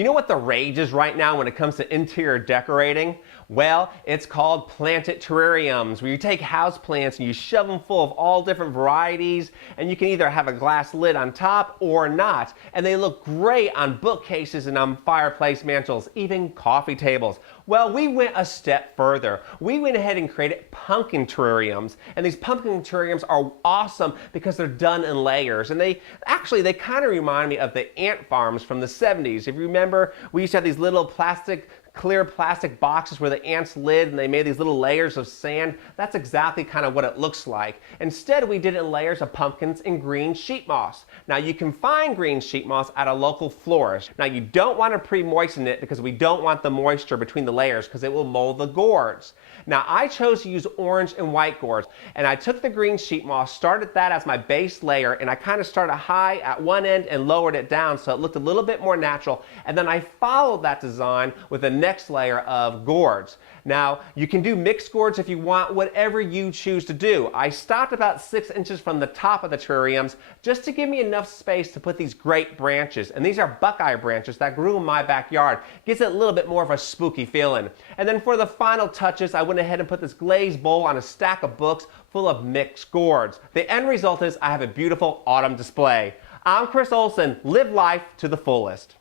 You know what the rage is right now when it comes to interior decorating? Well, it's called planted terrariums, where you take houseplants and you shove them full of all different varieties, and you can either have a glass lid on top or not. And they look great on bookcases and on fireplace mantles, even coffee tables. Well, we went a step further. We went ahead and created pumpkin terrariums, and these pumpkin terrariums are awesome because they're done in layers, and they kind of remind me of the ant farms from the 70s. If you remember, we used to have these little clear plastic boxes where the ants lived, and they made these little layers of sand. That's exactly kind of what it looks like. Instead, we did it in layers of pumpkins and green sheet moss. Now, you can find green sheet moss at a local florist. Now, you don't want to pre-moisten it because we don't want the moisture between the layers because it will mold the gourds. Now, I chose to use orange and white gourds, and I took the green sheet moss, started that as my base layer, and I kind of started high at one end and lowered it down so it looked a little bit more natural, and then I followed that design with the next layer of gourds. Now, you can do mixed gourds if you want, whatever you choose to do. I stopped about 6 inches from the top of the terrariums just to give me enough space to put these great branches, and these are buckeye branches that grew in my backyard. Gives it a little bit more of a spooky feeling. And then for the final touches, I went ahead and put this glazed bowl on a stack of books full of mixed gourds. The end result is I have a beautiful autumn display. I'm Chris Olsen. Live life to the fullest.